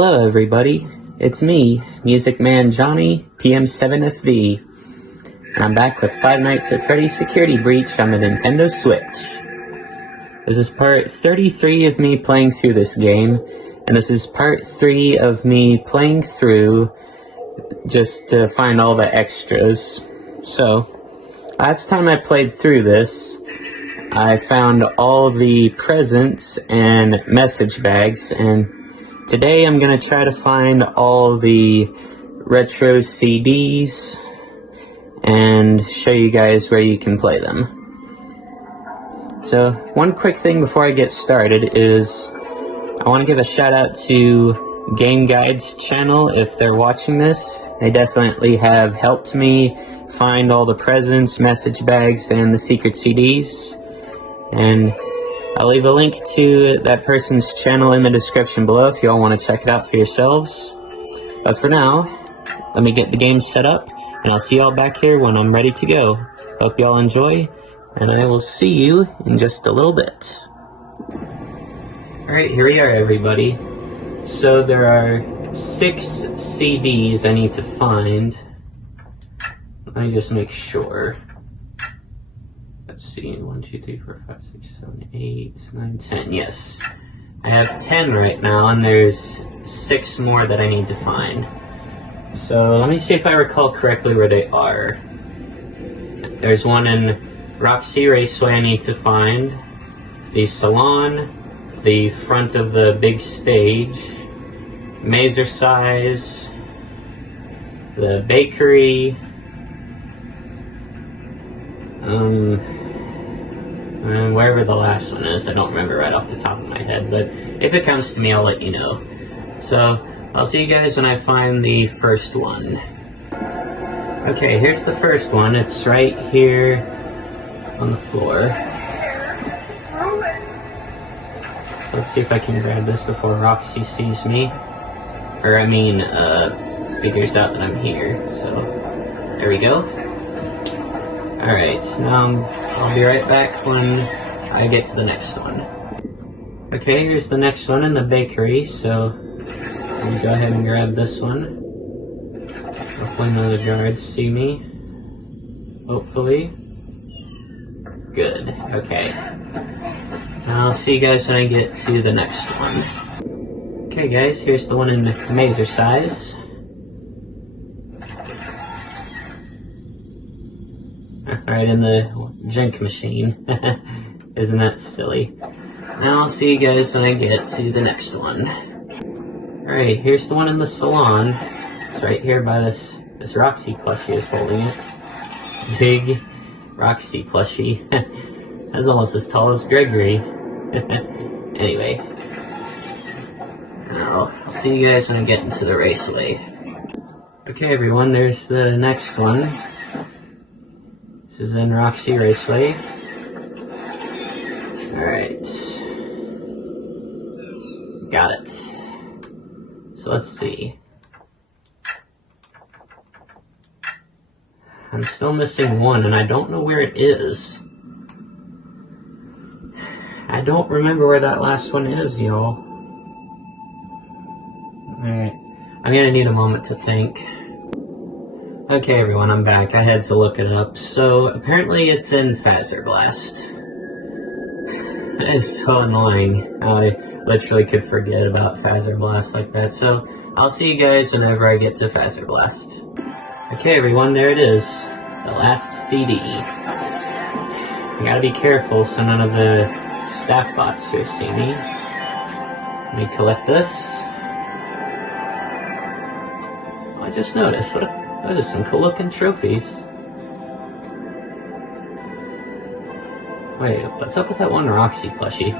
Hello everybody, it's me, Music Man Johnny, PM7FV, and I'm back with Five Nights at Freddy's Security Breach on the Nintendo Switch. This is part 33 of me playing through this game, and this is part 3 of me playing through just to find all the extras. So, last time I played through this, I found all the presents and message bags, and today I'm going to try to find all the retro CDs and show you guys where you can play them. So, one quick thing before I get started is I want to give a shout out to Game Guide's channel if they're watching this. They definitely have helped me find all the presents, message bags, and the secret CDs. And I'll leave a link to that person's channel in the description below if you all want to check it out for yourselves. But for now, let me get the game set up, and I'll see y'all back here when I'm ready to go. Hope y'all enjoy, and I will see you in just a little bit. Alright, here we are everybody. So there are 6 CDs I need to find. Let me just make sure. Let's see, 1, 2, 3, 4, 5, 6, 7, 8, 9, 10. Yes. I have 10 right now, and there's 6 more that I need to find. So let me see if I recall correctly where they are. There's one in Roxy Raceway I need to find. The Salon, the front of the big stage, Mazer Size, the bakery, and wherever the last one is, I don't remember right off the top of my head, but if it comes to me, I'll let you know. So, I'll see you guys when I find the first one. Okay, here's the first one. It's right here on the floor. Let's see if I can grab this before Roxy sees me. Or, I mean, figures out that I'm here. So, there we go. Alright, now I'll be right back when I get to the next one. Okay, here's the next one in the bakery, so I'll go ahead and grab this one. Hopefully none of the guards see me. Hopefully. Good, okay. Now I'll see you guys when I get to the next one. Okay guys, here's the one in Mazer Size. Right in the drink machine. Isn't that silly? Now I'll see you guys when I get to the next one. Alright, here's the one in the salon. It's right here by this Roxy plushie is holding it. Big Roxy plushie. That's almost as tall as Gregory. Anyway. Now, I'll see you guys when I get into the raceway. Okay everyone, there's the next one. This is in Roxy Raceway. Alright. Got it. So let's see. I'm still missing one, and I don't know where it is. I don't remember where that last one is, y'all. Alright. I'm gonna need a moment to think. Okay everyone, I'm back. I had to look it up. So, apparently it's in Phaser Blast. That is so annoying. I literally could forget about Phaser Blast like that. So, I'll see you guys whenever I get to Phaser Blast. Okay everyone, there it is. The last CD. I gotta be careful so none of the staff bots here see me. Let me collect this. Oh, I just noticed. Those are some cool looking trophies. Wait, what's up with that one Roxy plushie?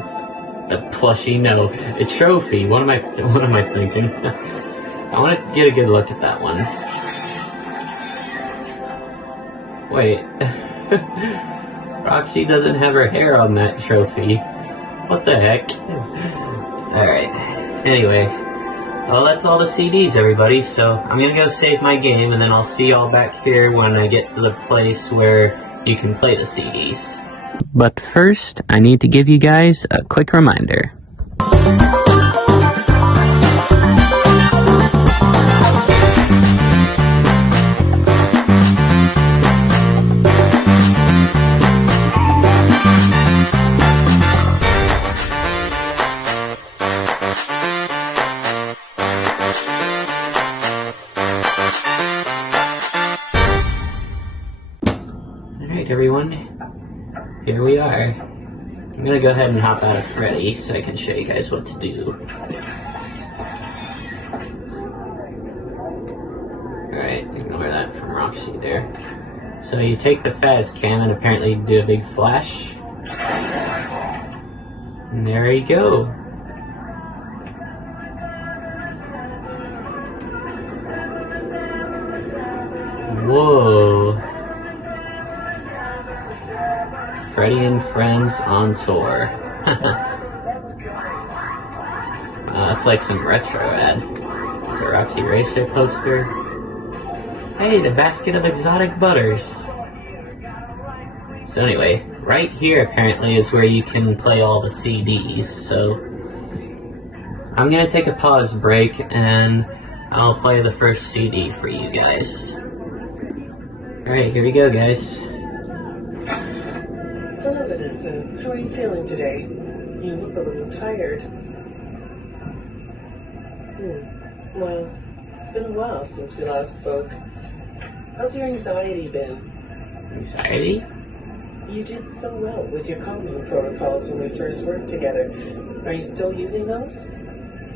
The plushie? No, the trophy. What am I thinking? I want to get a good look at that one. Wait. Roxy doesn't have her hair on that trophy. What the heck? Alright. Anyway. Well, that's all the CDs, everybody, so I'm gonna go save my game, and then I'll see y'all back here when I get to the place where you can play the CDs. But first, I need to give you guys a quick reminder. Alright everyone, here we are. I'm gonna go ahead and hop out of Freddy so I can show you guys what to do. Alright, ignore that from Roxy there. So you take the Faz cam and apparently do a big flash. And there you go. Whoa. Freddy and Friends on tour. That's like some retro ad. It's a Roxy Racer poster. Hey, the basket of exotic butters. So anyway, right here apparently is where you can play all the CDs. So I'm gonna take a pause break and I'll play the first CD for you guys. Alright, here we go, guys. Hello, Vanessa. How are you feeling today? You look a little tired. Well, it's been a while since we last spoke. How's your anxiety been? Anxiety? You did so well with your calming protocols when we first worked together. Are you still using those?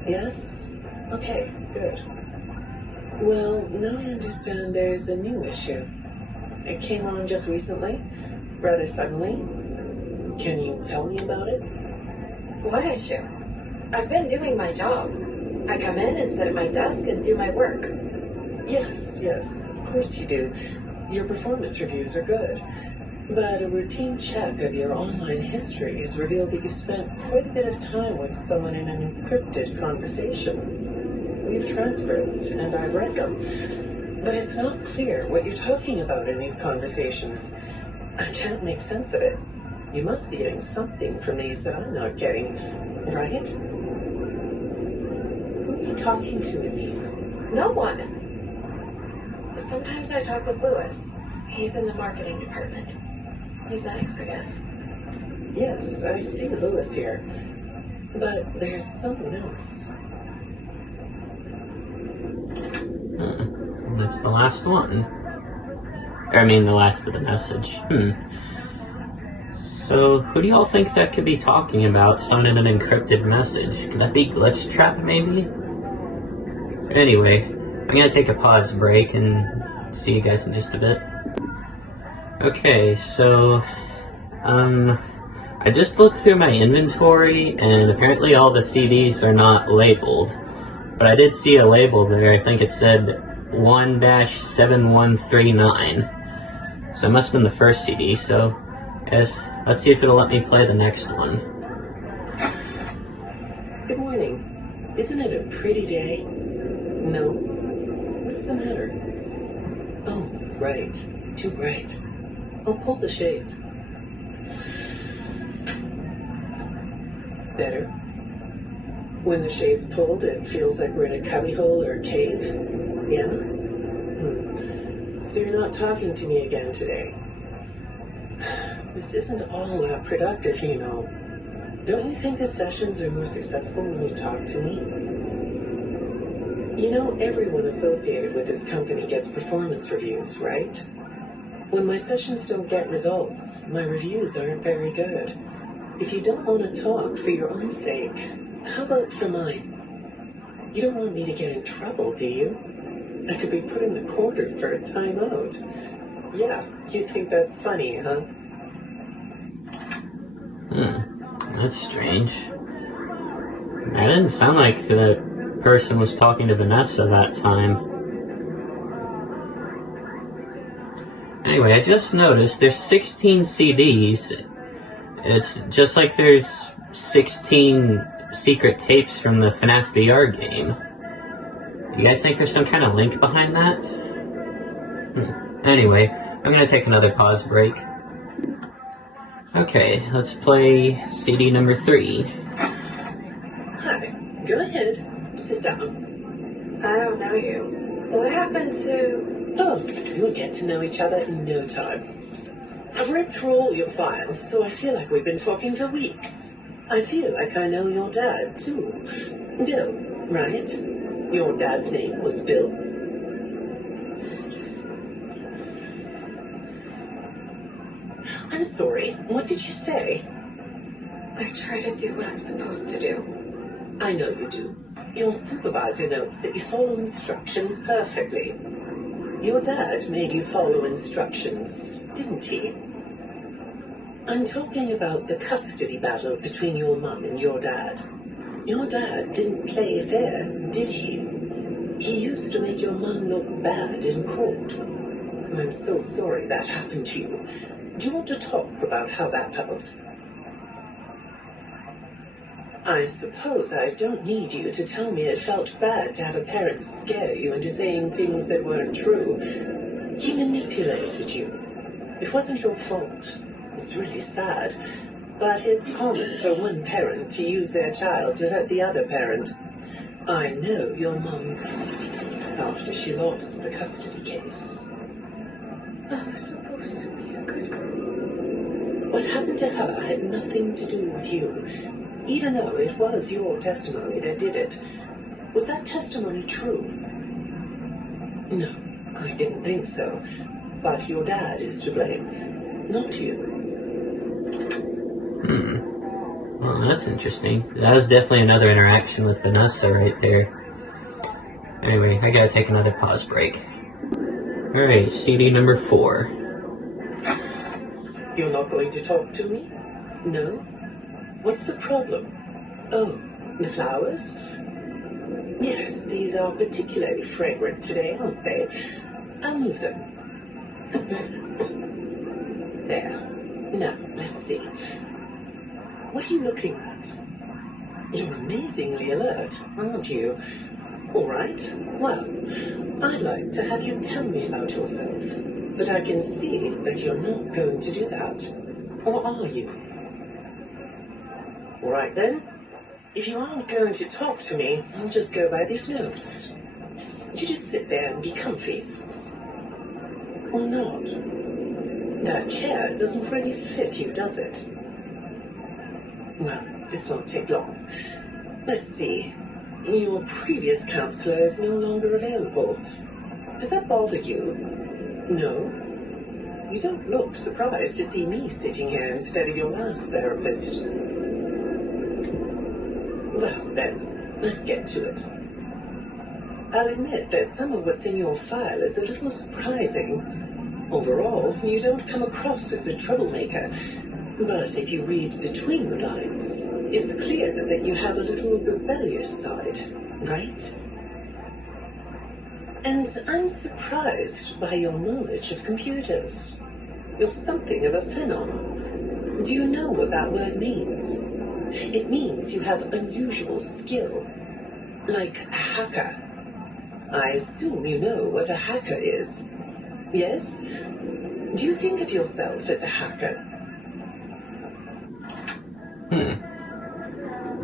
Yes? Okay, good. Well, now I understand there's a new issue. It came on just recently, rather suddenly. Can you tell me about it? What issue? I've been doing my job. I come in and sit at my desk and do my work. Yes, of course you do. Your performance reviews are good. But a routine check of your online history has revealed that you spent quite a bit of time with someone in an encrypted conversation. We've transcripts, and I've read them. But it's not clear what you're talking about in these conversations. I can't make sense of it. You must be getting something from these that I'm not getting, right? Who are you talking to in these? No one. Sometimes I talk with Lewis. He's in the marketing department. He's nice, I guess. Yes, I see Lewis here. But there's someone else. That's the last one. I mean, the last of the message. So, who do y'all think that could be talking about sending an encrypted message? Could that be Glitch Trap, maybe? Anyway, I'm gonna take a pause break and see you guys in just a bit. Okay, so, I just looked through my inventory, and apparently all the CDs are not labeled. But I did see a label there. I think it said 1-7139. So it must have been the first CD, so let's see if it'll let me play the next one. Good morning. Isn't it a pretty day? No? What's the matter? Oh, right. Too bright. I'll pull the shades. Better? When the shade's pulled, it feels like we're in a cubbyhole or a cave? Yeah? So you're not talking to me again today? This isn't all that productive, you know. Don't you think the sessions are more successful when you talk to me? You know, everyone associated with this company gets performance reviews, right? When my sessions don't get results, my reviews aren't very good. If you don't want to talk for your own sake, how about for mine? You don't want me to get in trouble, do you? I could be put in the corner for a timeout. Yeah, you think that's funny, huh? That's strange. That didn't sound like the person was talking to Vanessa that time. Anyway, I just noticed there's 16 CDs. It's just like there's 16 secret tapes from the Fnaf VR game. You guys think there's some kind of link behind that? Anyway, I'm gonna take another pause break. Okay, let's play CD number 3. Hi, go ahead. Sit down. I don't know you. What happened to... Oh, we'll get to know each other in no time. I've read through all your files, so I feel like we've been talking for weeks. I feel like I know your dad, too. Bill, right? Your dad's name was Bill? sorry. What did you say? I try to do what I'm supposed to do. I know you do. Your supervisor notes that you follow instructions perfectly. Your dad made you follow instructions, didn't he? I'm talking about the custody battle between your mum and your dad. Your dad didn't play fair, did he? He used to make your mum look bad in court. I'm so sorry that happened to you. Do you want to talk about how that felt? I suppose I don't need you to tell me it felt bad to have a parent scare you into saying things that weren't true. He manipulated you. It wasn't your fault. It's really sad. But it's common for one parent to use their child to hurt the other parent. I know your mum after she lost the custody case. I was supposed to be a good girl. What happened to her had nothing to do with you, even though it was your testimony that did it. Was that testimony true? No, I didn't think so. But your dad is to blame, not you. Well, that's interesting. That was definitely another interaction with Vanessa right there. Anyway, I gotta take another pause break. Alright, CD number 4. You're not going to talk to me? No? What's the problem? Oh, the flowers? Yes, these are particularly fragrant today, aren't they? I'll move them. There. Now, let's see. What are you looking at? You're amazingly alert, aren't you? All right. Well, I'd like to have you tell me about yourself. But I can see that you're not going to do that. Or are you? All right then. If you aren't going to talk to me, I'll just go by these notes. You just sit there and be comfy. Or not. That chair doesn't really fit you, does it? Well, this won't take long. Let's see. Your previous counselor is no longer available. Does that bother you? No? You don't look surprised to see me sitting here instead of your last therapist. Well, then, let's get to it. I'll admit that some of what's in your file is a little surprising. Overall, you don't come across as a troublemaker. But if you read between the lines, it's clear that you have a little rebellious side, right? And I'm surprised by your knowledge of computers. You're something of a phenom. Do you know what that word means? It means you have unusual skill. Like a hacker. I assume you know what a hacker is. Yes? Do you think of yourself as a hacker?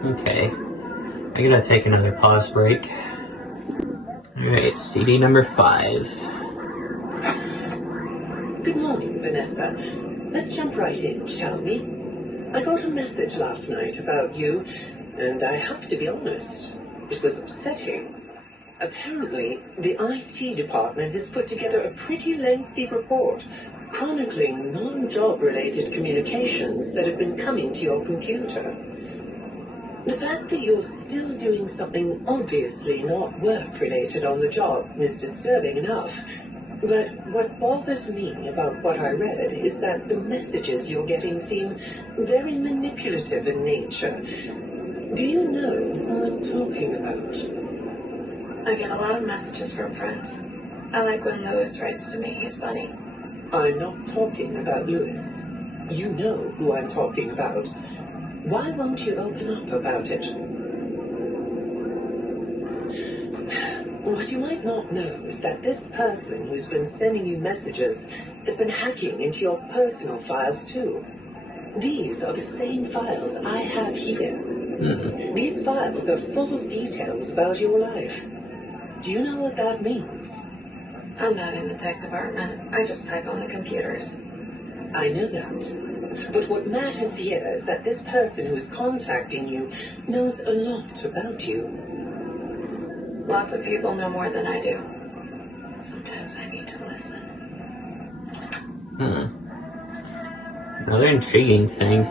Okay. I gotta take another pause break. Alright, CD number 5. Good morning, Vanessa. Let's jump right in, shall we? I got a message last night about you, and I have to be honest, it was upsetting. Apparently, the IT department has put together a pretty lengthy report chronicling non-job-related communications that have been coming to your computer. The fact that you're still doing something obviously not work-related on the job is disturbing enough. But what bothers me about what I read is that the messages you're getting seem very manipulative in nature. Do you know who I'm talking about? I get a lot of messages from friends. I like when Lewis writes to me. He's funny. I'm not talking about Lewis. You know who I'm talking about. Why won't you open up about it? What you might not know is that this person who's been sending you messages has been hacking into your personal files too. These are the same files I have here. These files are full of details about your life. Do you know what that means? I'm not in the tech department. I just type on the computers. I know that. But what matters here is that this person who is contacting you knows a lot about you. Lots of people know more than I do. Sometimes I need to listen. another intriguing thing.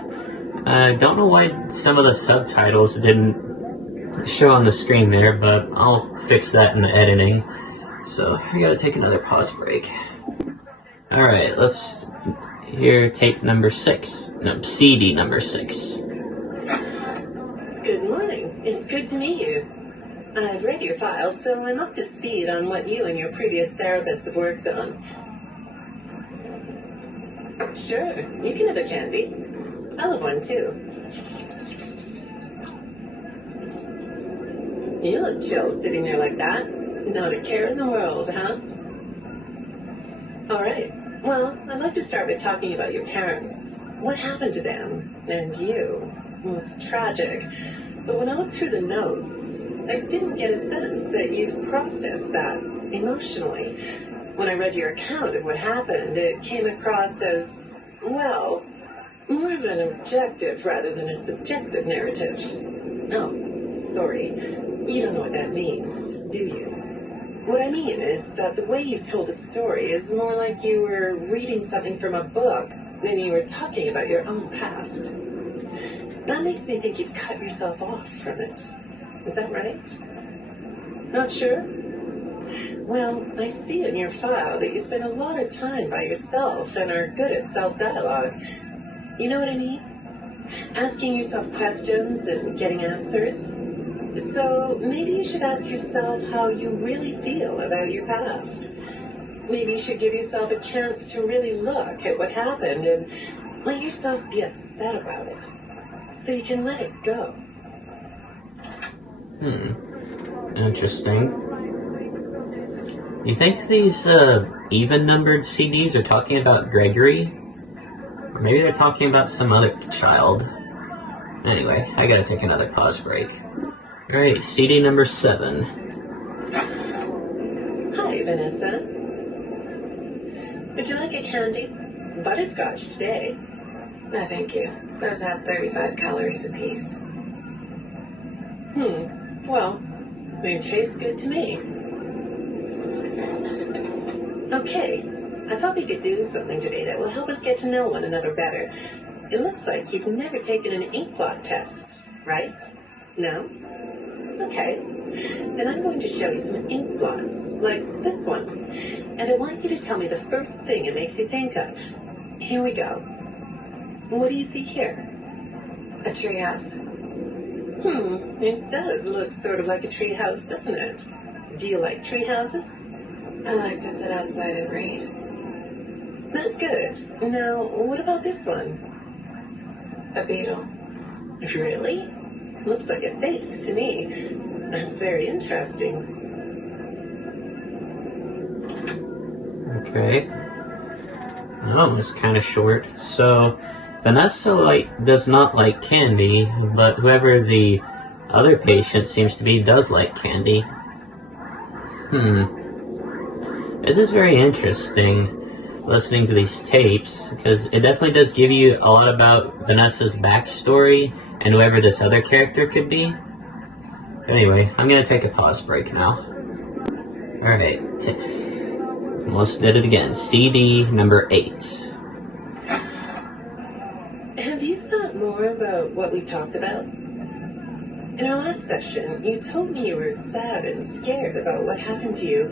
I don't know why some of the subtitles didn't show on the screen there, but I'll fix that in the editing. So I gotta take another pause break. Alright, let's hear tape number 6. No, CD number 6. Good morning. It's good to meet you. I've read your file, so I'm up to speed on what you and your previous therapists have worked on. Sure, you can have a candy. I'll have one too. You look chill sitting there like that. Not a care in the world, huh? All right. Well, I'd like to start with talking about your parents. What happened to them and you? It was tragic. But when I looked through the notes, I didn't get a sense that you've processed that emotionally. When I read your account of what happened, it came across as, well, more of an objective rather than a subjective narrative. Oh, sorry. You don't know what that means, do you? What I mean is that the way you told the story is more like you were reading something from a book than you were talking about your own past. That makes me think you've cut yourself off from it. Is that right? Not sure? Well, I see in your file that you spend a lot of time by yourself and are good at self-dialogue. You know what I mean? Asking yourself questions and getting answers. So maybe you should ask yourself how you really feel about your past. Maybe you should give yourself a chance to really look at what happened and let yourself be upset about it, so you can let it go. Interesting. You think these even-numbered CDs are talking about Gregory? Or maybe they're talking about some other child. Anyway, I gotta take another pause break. Alright, CD number 7. Hi, Vanessa. Would you like a candy? Butterscotch today. No, thank you. Those have 35 calories apiece. Well, they taste good to me. Okay, I thought we could do something today that will help us get to know one another better. It looks like you've never taken an ink blot test, right? No? Okay. Then I'm going to show you some ink blots, like this one. And I want you to tell me the first thing it makes you think of. Here we go. What do you see here? A treehouse. It does look sort of like a treehouse, doesn't it? Do you like treehouses? I like to sit outside and read. That's good. Now, what about this one? A beetle. Really? Looks like a face to me. That's very interesting. Okay. Oh, it's kind of short. So, Vanessa does not like candy, but whoever the other patient seems to be does like candy. This is very interesting, listening to these tapes, because it definitely does give you a lot about Vanessa's backstory and whoever this other character could be. Anyway, I'm gonna take a pause break now. Alright, almost did it again. CD number 8. Have you thought more about what we talked about? In our last session, you told me you were sad and scared about what happened to you.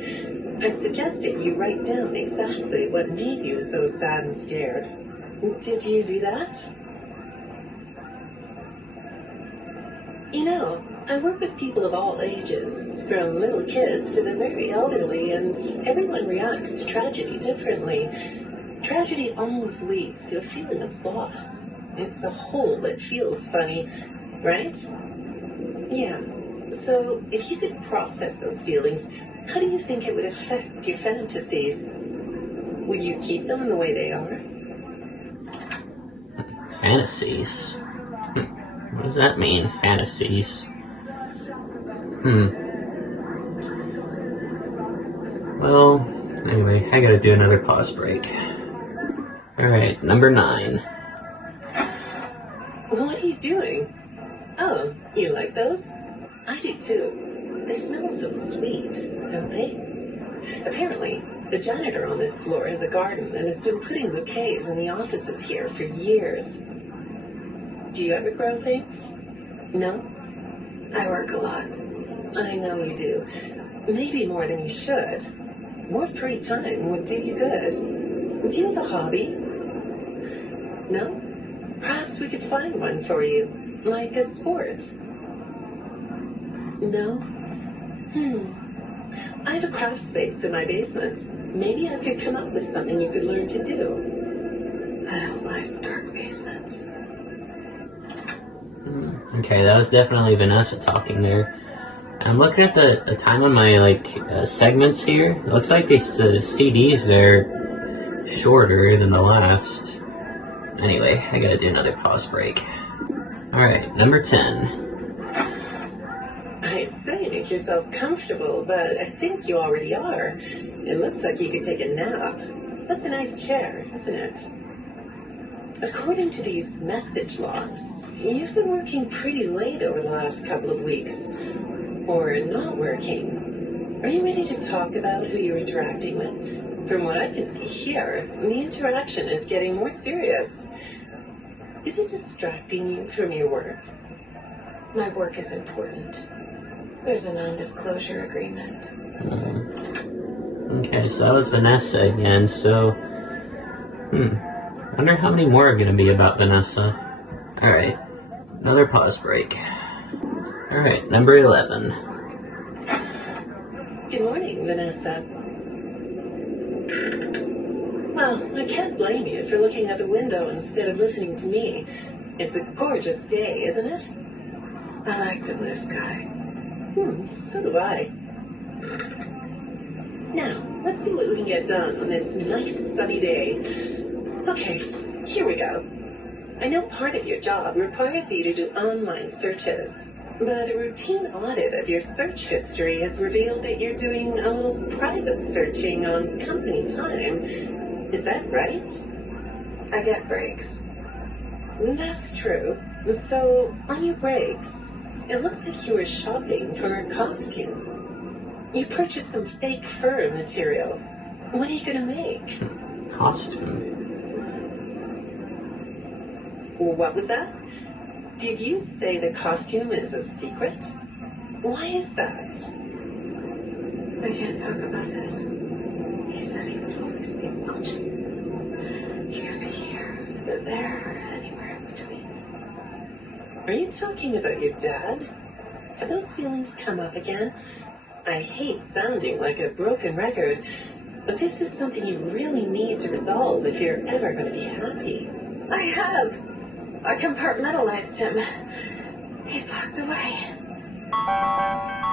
I suggested you write down exactly what made you so sad and scared. Did you do that? You know, I work with people of all ages, from little kids to the very elderly, and everyone reacts to tragedy differently. Tragedy always leads to a feeling of loss. It's a hole that feels funny, right? Yeah. So, if you could process those feelings, how do you think it would affect your fantasies? Would you keep them the way they are? Fantasies? What does that mean, fantasies? Well, anyway, I gotta do another pause break. Alright, number 9. What are you doing? Oh, you like those? I do too. They smell so sweet, don't they? Apparently, The janitor on this floor has a garden and has been putting bouquets in the offices here for years. Do you ever grow things? No? I work a lot. I know you do. Maybe more than you should. More free time would do you good. Do you have a hobby? No? Perhaps we could find one for you, like a sport. No? I have a craft space in my basement. Maybe I could come up with something you could learn to do. I don't like dark basements. Okay, that was definitely Vanessa talking there. I'm looking at the time on my segments here. It looks like these CDs are shorter than the last. Anyway, I gotta do another pause break. Alright, number 10. I'd say make yourself comfortable, but I think you already are. It looks like you could take a nap. That's a nice chair, isn't it? According to these message logs, you've been working pretty late over the last couple of weeks. Or not working. Are you ready to talk about who you're interacting with? From what I can see here, the interaction is getting more serious. Is it distracting you from your work? My work is important. There's a non-disclosure agreement. Okay, so that was Vanessa again, so... I wonder how many more are going to be about Vanessa. Alright, another pause break. Alright, number 11. Good morning, Vanessa. Well, I can't blame you for looking out the window instead of listening to me. It's a gorgeous day, isn't it? I like the blue sky. So do I. Now, let's see what we can get done on this nice sunny day. Okay, here we go. I know part of your job requires you to do online searches, but a routine audit of your search history has revealed that you're doing a little private searching on company time. Is that right? I get breaks. That's true. So, on your breaks, it looks like you were shopping for a costume. You purchased some fake fur material. What are you gonna make? Costume? What was that? Did you say the costume is a secret? Why is that? I can't talk about this. He said he would always be watching. He could be here, or there, or anywhere in between. Are you talking about your dad? Have those feelings come up again? I hate sounding like a broken record, but this is something you really need to resolve if you're ever going to be happy. I have. I compartmentalized him. He's locked away.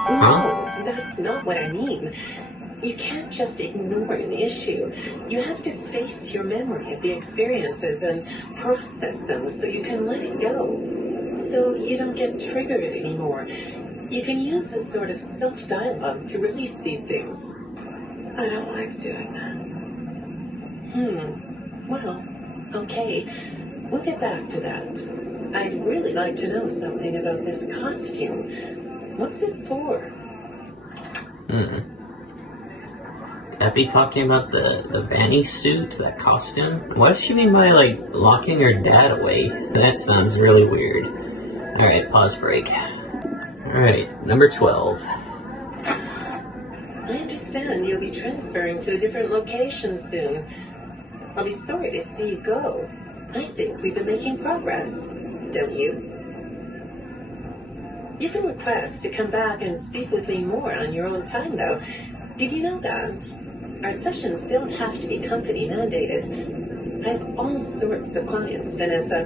No, that's not what I mean. You can't just ignore an issue. You have to face your memory of the experiences and process them so you can let it go. So you don't get triggered anymore. You can use a sort of self-dialogue to release these things. I don't like doing that. Well, okay. We'll get back to that. I'd really like to know something about this costume. What's it for? Could that be talking about the Vanny suit, that costume? What does she mean by, locking her dad away? That sounds really weird. Alright, pause break. Alright, number 12. I understand you'll be transferring to a different location soon. I'll be sorry to see you go. I think we've been making progress, don't you? You can request to come back and speak with me more on your own time, though. Did you know that? Our sessions don't have to be company mandated. I have all sorts of clients, Vanessa.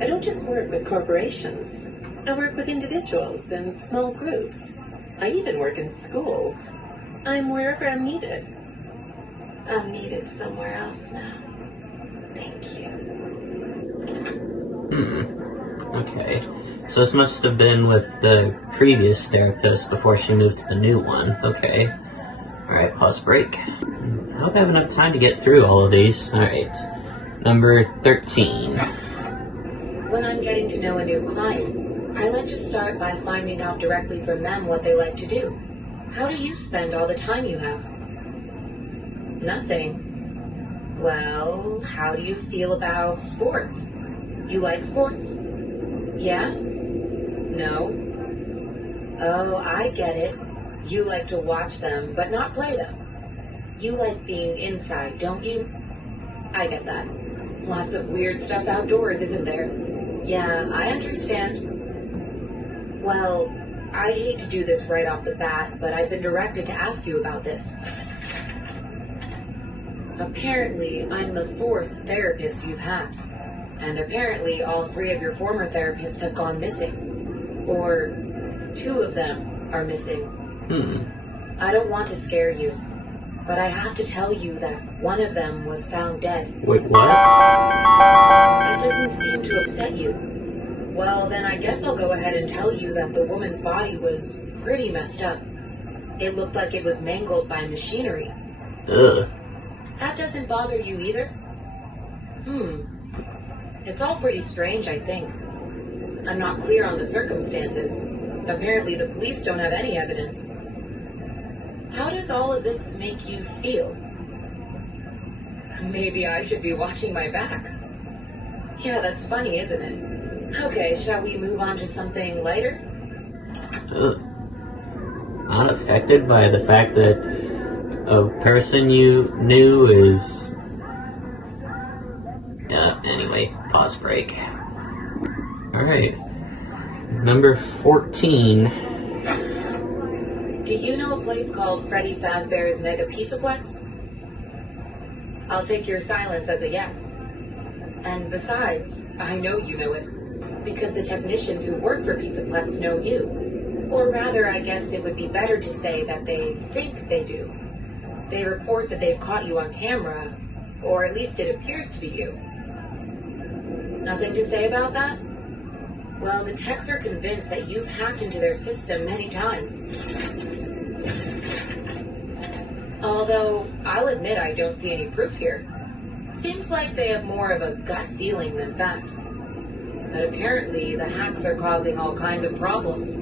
I don't just work with corporations. I work with individuals and small groups. I even work in schools. I'm wherever I'm needed. I'm needed somewhere else now. Thank you. Okay. So this must have been with the previous therapist before she moved to the new one. Okay. Alright, pause break. I hope I have enough time to get through all of these. Alright. Number 13. When I'm getting to know a new client, I like to start by finding out directly from them what they like to do. How do you spend all the time you have? Nothing. Well, how do you feel about sports? You like sports? Yeah? No? Oh, I get it. You like to watch them, but not play them. You like being inside, don't you? I get that. Lots of weird stuff outdoors, isn't there? Yeah, I understand. Well, I hate to do this right off the bat, but I've been directed to ask you about this. Apparently, I'm the 4th therapist you've had. And apparently, all 3 of your former therapists have gone missing. Or 2 of them are missing. I don't want to scare you, but I have to tell you that one of them was found dead. Wait, what? That doesn't seem to upset you. Well, then I guess I'll go ahead and tell you that the woman's body was pretty messed up. It looked like it was mangled by machinery. Ugh. That doesn't bother you either? It's all pretty strange, I think. I'm not clear on the circumstances. Apparently the police don't have any evidence. How does all of this make you feel? Maybe I should be watching my back. Yeah, that's funny, isn't it? Okay, shall we move on to something lighter? Not affected by the fact that a person you knew is... anyway, pause break. Alright. Number 14. Do you know a place called Freddy Fazbear's Mega Pizzaplex? I'll take your silence as a yes. And besides, I know you know it, because the technicians who work for Pizzaplex know you. Or rather, I guess it would be better to say that they think they do. They report that they've caught you on camera, or at least it appears to be you. Nothing to say about that? Well, the techs are convinced that you've hacked into their system many times. Although, I'll admit I don't see any proof here. Seems like they have more of a gut feeling than fact. But apparently, the hacks are causing all kinds of problems.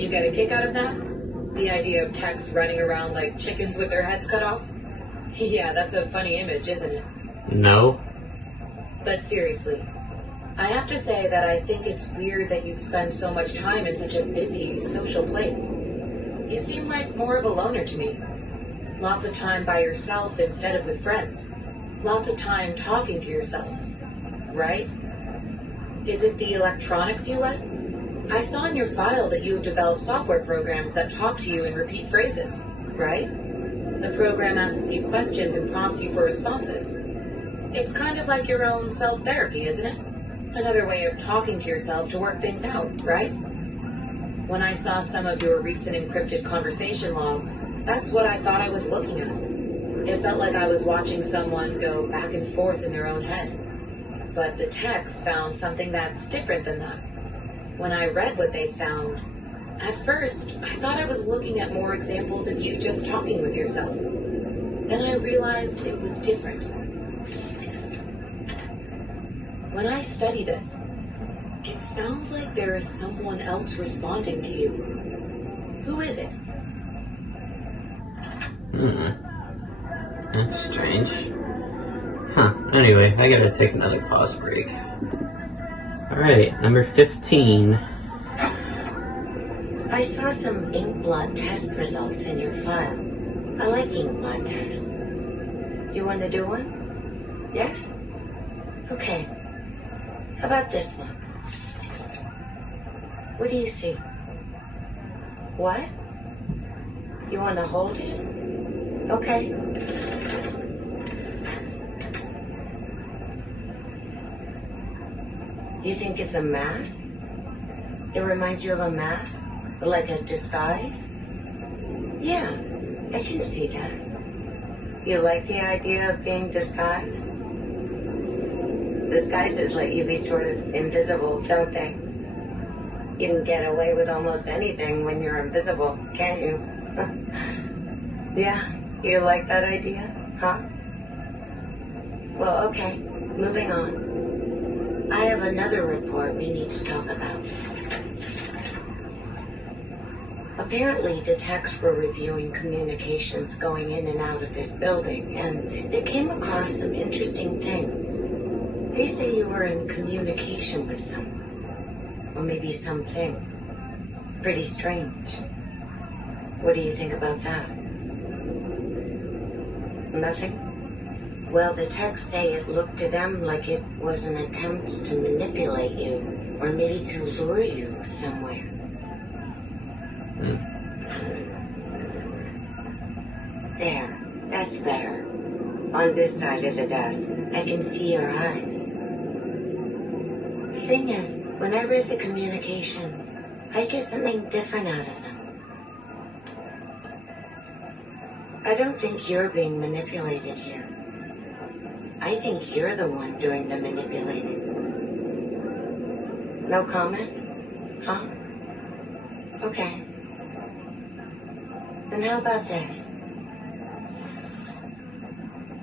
You get a kick out of that? The idea of techs running around like chickens with their heads cut off? Yeah, that's a funny image, isn't it? No. But seriously, I have to say that I think it's weird that you'd spend so much time in such a busy, social place. You seem like more of a loner to me. Lots of time by yourself instead of with friends. Lots of time talking to yourself. Right? Is it the electronics you like? I saw in your file that you have developed software programs that talk to you in repeat phrases, right? The program asks you questions and prompts you for responses. It's kind of like your own self-therapy, isn't it? Another way of talking to yourself to work things out, right? When I saw some of your recent encrypted conversation logs, that's what I thought I was looking at. It felt like I was watching someone go back and forth in their own head. But the techs found something that's different than that. When I read what they found, at first, I thought I was looking at more examples of you just talking with yourself. Then I realized it was different. When I study this, it sounds like there is someone else responding to you. Who is it? That's strange. Anyway, I gotta take another pause break. Alright, number 15. I saw some ink blot test results in your file. I like ink blot tests. You want to do one? Yes? Okay. How about this one? What do you see? What? You want to hold it? Okay. You think it's a mask? It reminds you of a mask? Like a disguise? Yeah, I can see that. You like the idea of being disguised? Disguises let you be sort of invisible, don't they? You can get away with almost anything when you're invisible, can't you? Yeah, you like that idea, huh? Well, okay, moving on. I have another report we need to talk about. Apparently, the techs were reviewing communications going in and out of this building, and they came across some interesting things. They say you were in communication with someone, or maybe something. Pretty strange. What do you think about that? Nothing? Well, the techs say it looked to them like it was an attempt to manipulate you, or maybe to lure you somewhere. There, that's better. On this side of the desk, I can see your eyes. The thing is, when I read the communications, I get something different out of them. I don't think you're being manipulated here. I think you're the one doing the manipulating. No comment? Huh? Okay. Then how about this?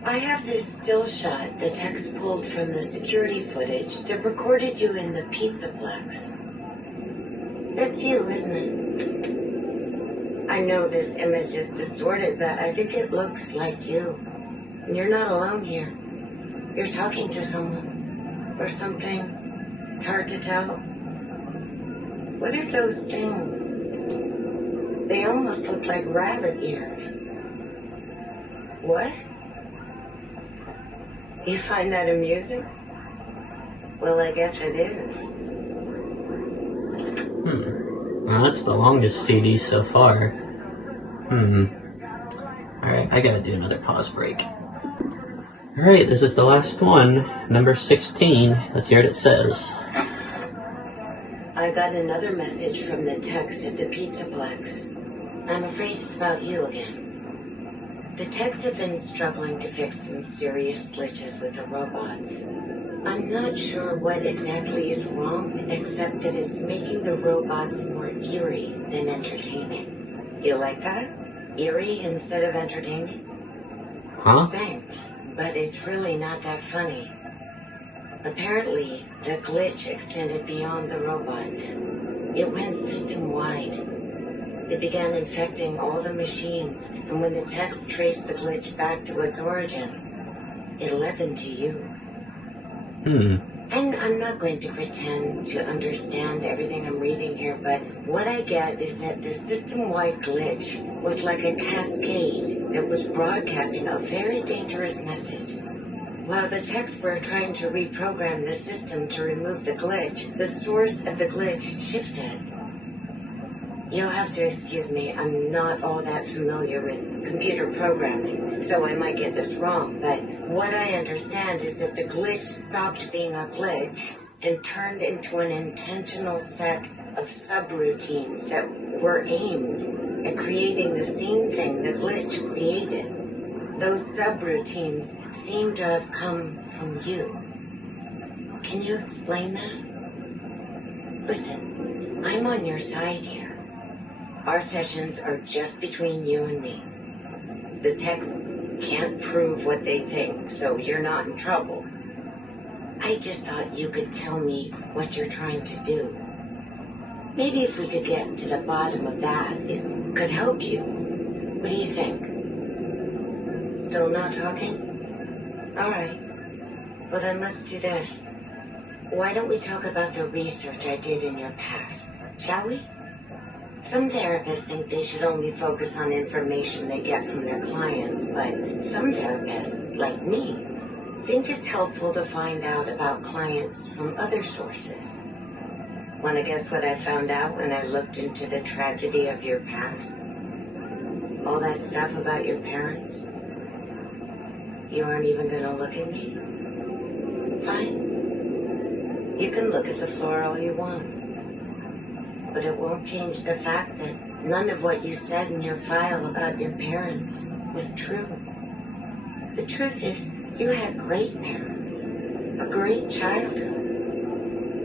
I have this still shot the techs pulled from the security footage that recorded you in the Pizzaplex. That's you, isn't it? I know this image is distorted, but I think it looks like you. And you're not alone here. You're talking to someone. Or something. It's hard to tell. What are those things? They almost look like rabbit ears. What? You find that amusing? Well, I guess it is. Well, that's the longest CD so far. Alright, I gotta do another pause break. Alright, this is the last one, number 16. Let's hear what it says. I got another message from the techs at the Pizzaplex. I'm afraid it's about you again. The techs have been struggling to fix some serious glitches with the robots. I'm not sure what exactly is wrong, except that it's making the robots more eerie than entertaining. You like that? Eerie instead of entertaining? Huh? Thanks, but it's really not that funny. Apparently, the glitch extended beyond the robots. It went system-wide. It began infecting all the machines, and when the techs traced the glitch back to its origin, it led them to you. And I'm not going to pretend to understand everything I'm reading here, but what I get is that the system-wide glitch was like a cascade that was broadcasting a very dangerous message. While the techs were trying to reprogram the system to remove the glitch, the source of the glitch shifted. You'll have to excuse me, I'm not all that familiar with computer programming, so I might get this wrong, but what I understand is that the glitch stopped being a glitch and turned into an intentional set of subroutines that were aimed at creating the same thing the glitch created. Those subroutines seem to have come from you. Can you explain that? Listen, I'm on your side here. Our sessions are just between you and me. The techs can't prove what they think, so you're not in trouble. I just thought you could tell me what you're trying to do. Maybe if we could get to the bottom of that, it could help you. What do you think? Still not talking? All right. Well, then let's do this. Why don't we talk about the research I did in your past, shall we? Some therapists think they should only focus on information they get from their clients, but some therapists, like me, think it's helpful to find out about clients from other sources. Want to guess what I found out when I looked into the tragedy of your past? All that stuff about your parents? You aren't even going to look at me? Fine. You can look at the floor all you want. But it won't change the fact that none of what you said in your file about your parents was true. The truth is, you had great parents, a great childhood.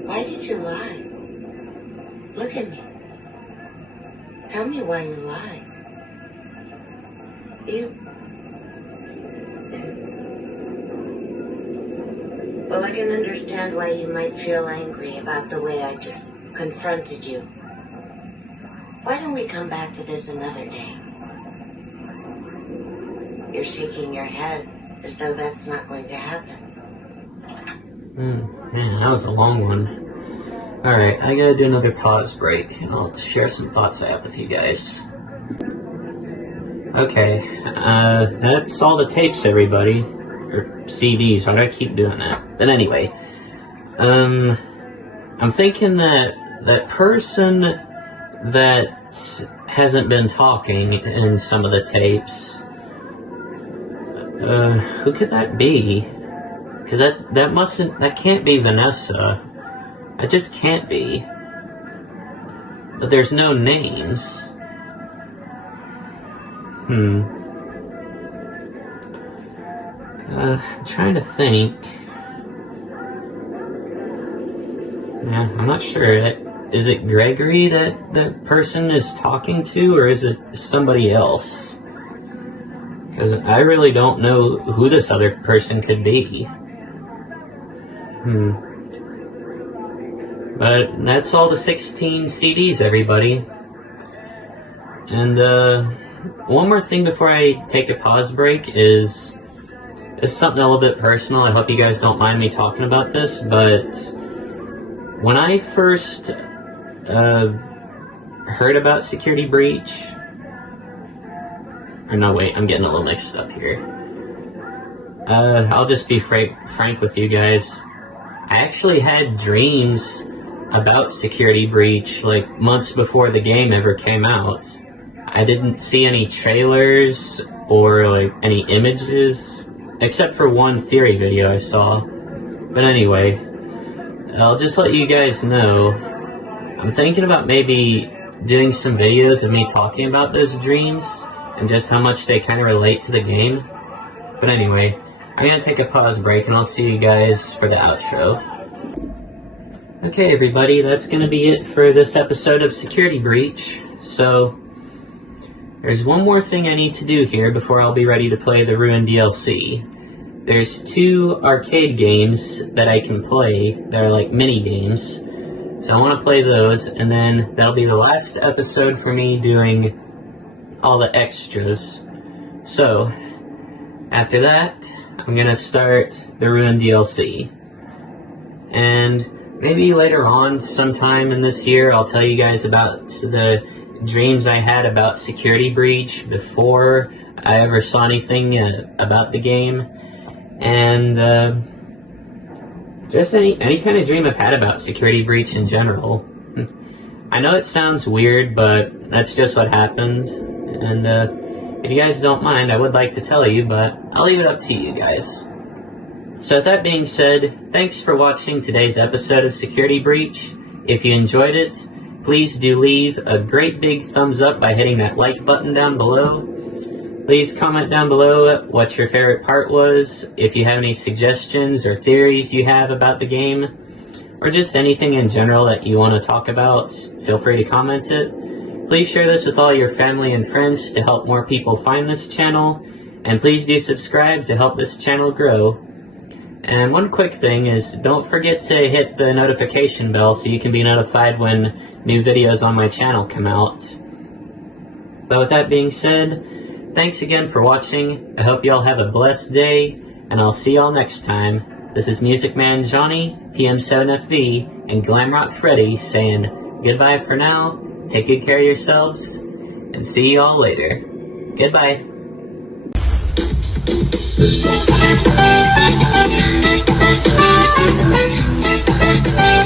Why did you lie? Look at me. Tell me why you lied. Well, I can understand why you might feel angry about the way I just confronted you. Why don't we come back to this another day? You're shaking your head as though that's not going to happen. Man, that was a long one. Alright, I gotta do another pause break, and I'll share some thoughts I have with you guys. Okay, that's all the tapes, everybody. Or CDs, why do I keep doing that? But anyway, I'm thinking that that person that hasn't been talking in some of the tapes, who could that be? Because that can't be Vanessa. It just can't be. But there's no names. I'm trying to think. Yeah, I'm not sure. Is it Gregory that the person is talking to, or is it somebody else? Because I really don't know who this other person could be. But that's all the 16 CDs, everybody. And one more thing before I take a pause break is something a little bit personal. I hope you guys don't mind me talking about this, but when I first heard about Security Breach, or no, wait, I'm getting a little mixed up here. I'll just be frank with you guys. I actually had dreams about Security Breach like months before the game ever came out. I didn't see any trailers or like any images, except for one theory video I saw. But anyway, I'll just let you guys know, I'm thinking about maybe doing some videos of me talking about those dreams and just how much they kind of relate to the game. But anyway, I'm going to take a pause break and I'll see you guys for the outro. Okay everybody, that's going to be it for this episode of Security Breach. So, there's one more thing I need to do here before I'll be ready to play the Ruin DLC. There's 2 arcade games that I can play that are like mini games. So I want to play those, and then that'll be the last episode for me doing all the extras. So, after that, I'm going to start the Ruin DLC. And maybe later on, sometime in this year, I'll tell you guys about the dreams I had about Security Breach before I ever saw anything about the game. And just any kind of dream I've had about Security Breach in general. I know it sounds weird, but that's just what happened. And if you guys don't mind, I would like to tell you, but I'll leave it up to you guys. So with that being said, thanks for watching today's episode of Security Breach. If you enjoyed it, please do leave a great big thumbs up by hitting that like button down below. Please comment down below what your favorite part was, if you have any suggestions or theories you have about the game, or just anything in general that you want to talk about, feel free to comment it. Please share this with all your family and friends to help more people find this channel, and please do subscribe to help this channel grow. And one quick thing is, don't forget to hit the notification bell so you can be notified when new videos on my channel come out. But with that being said, thanks again for watching. I hope y'all have a blessed day, and I'll see y'all next time. This is Music Man Johnny, PM7FV, and Glamrock Freddy saying goodbye for now, take good care of yourselves, and see y'all later. Goodbye. We'll be right back.